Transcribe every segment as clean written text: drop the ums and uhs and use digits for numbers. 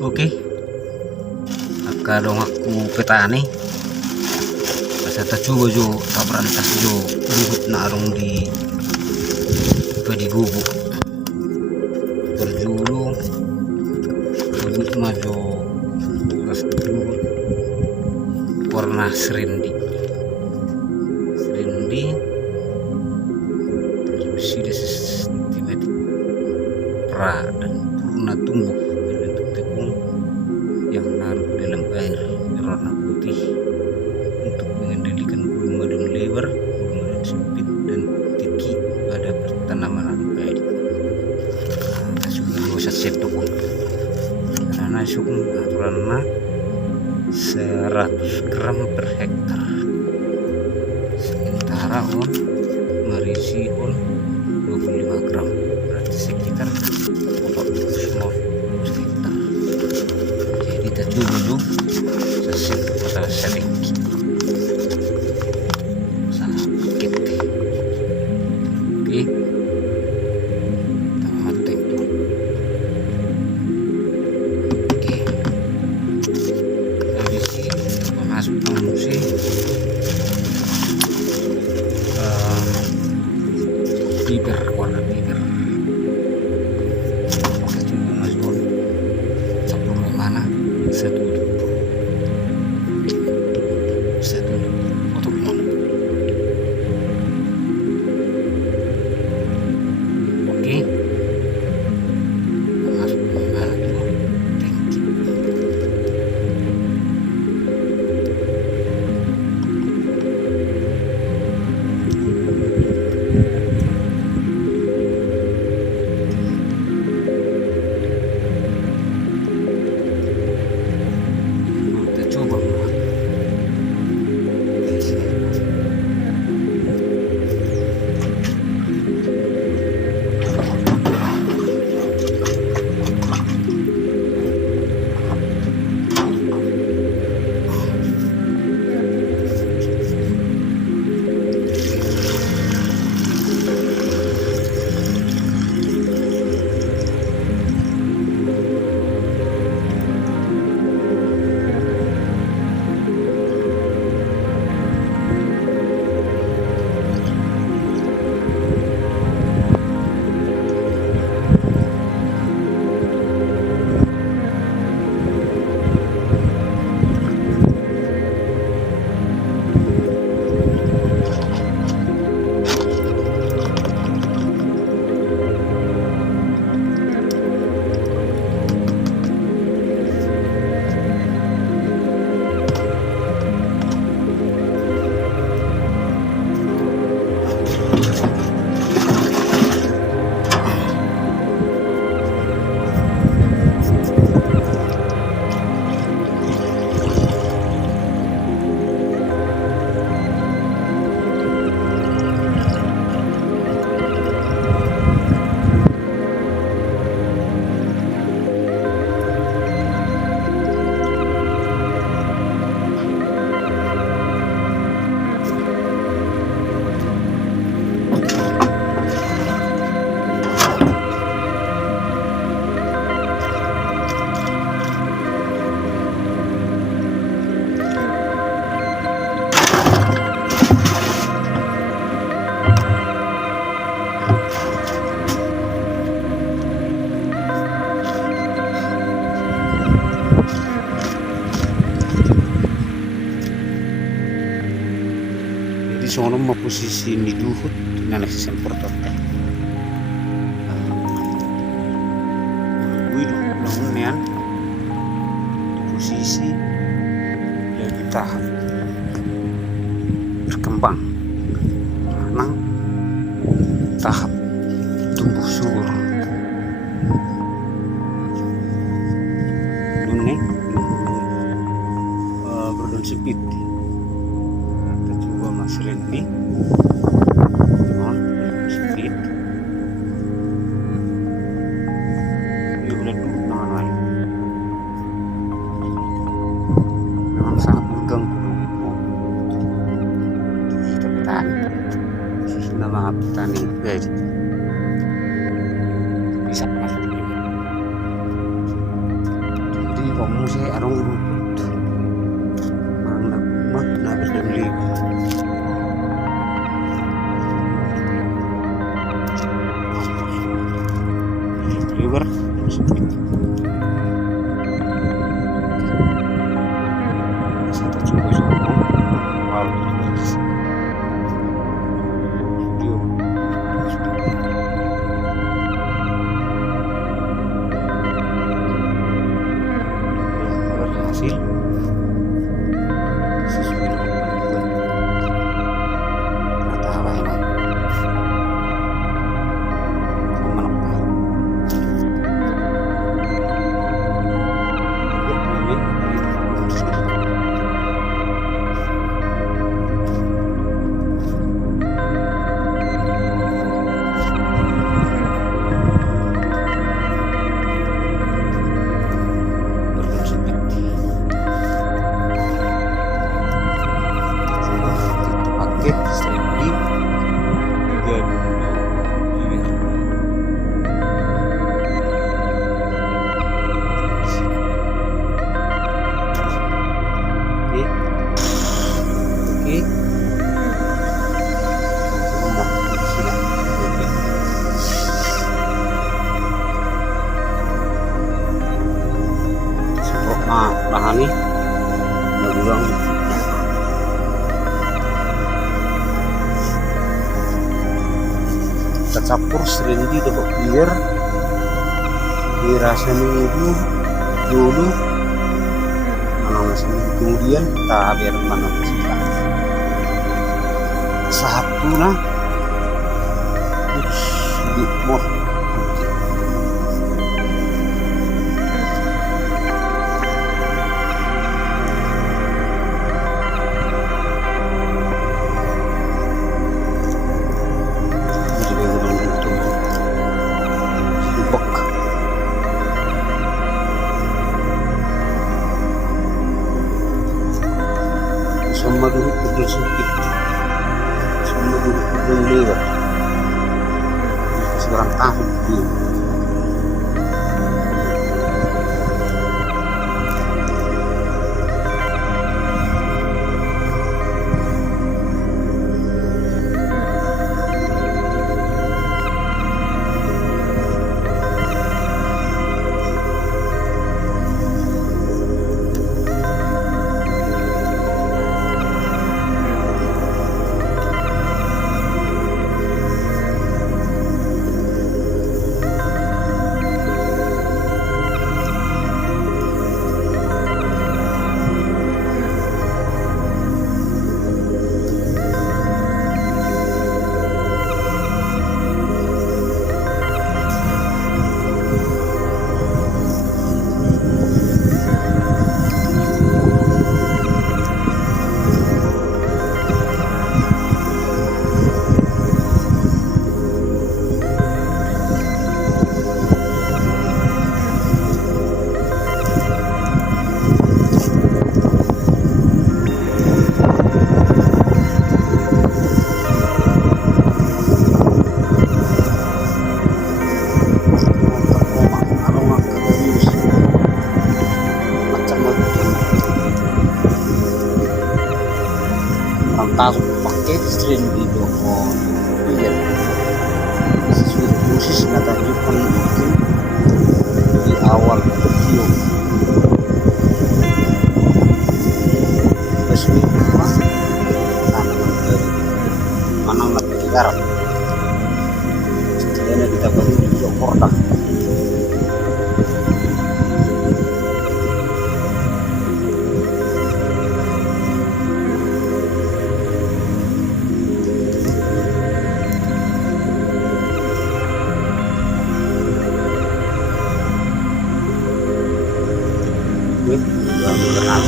Oke, dong aku petani masa coba jo tabrantas jo luhut narung di gubuk terjulu luhut maju terus luhut warna serindi terus sudah sistematik pra dan purna tumbuh berbentuk tepung yang larut dalam air berwarna putih untuk mengendalikan gulma dan lebar, gulma dan sempit dan tiki pada pertanaman padi. Sudah usah set pun karena sukun aturannya 100 gram per hektar, sementara on merisi on 25 gram, berarti sekitar 40 hektar. Jadi terjulu sesip pada sedikit sakit. Oke, tamat tempo. Oke, habis masuk pengungsi bibir warna bibir itu masuk sebelum mana satu untuk oke masuk mana dulu thank you. Sono ma posisi di luhut nella stessa importante. Guido bangunnya posisi lagi tahap berkembang, nang tahap tumbuh subur. Ini berdaun sempit. Serindi sedikit ini udah dulu tangan lain memang sangat mengganggu kita petani khususnya nama petani gaji bisa masuk ini jadi saya arong ruput anak mah nabis dan liga river satu coba sama baru hasil sesuai dengan panduan rata apa ini sama apa bahani berurang tercampur serendi dapat biar dirasanya itu dulu mana kemudian tak biar mana kita satu nah di mod semua dulu betul sempit semua dulu betul lewat seorang tahun dia taruh pakai string di doang iya sesuai khusus nata Jepang itu di awal video resmi mah tanaman dari mana lebih garap setidaknya kita baru di kordak mudah-mudahan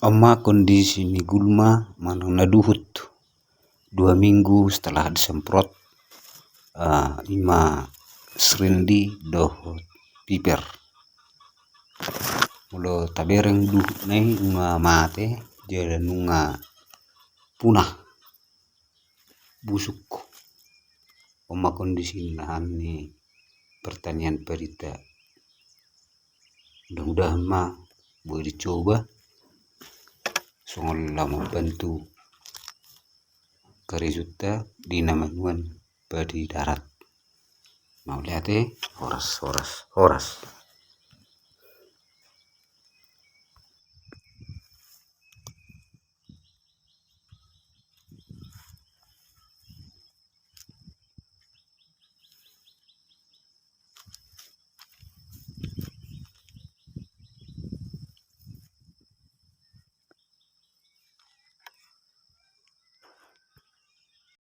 Amma kondisi ni gulma manang naduhut 2 minggu setelah disemprot ima serindi doh piper. Mulo tabereng duhut nai unga mate jere nunga punah busuk. Oma kondisi lahan ni pertanian perita. Mudah-mudahan mah boleh dicoba. Songola membantu Karisuta di namanuan badi darat. Mau lihat horas.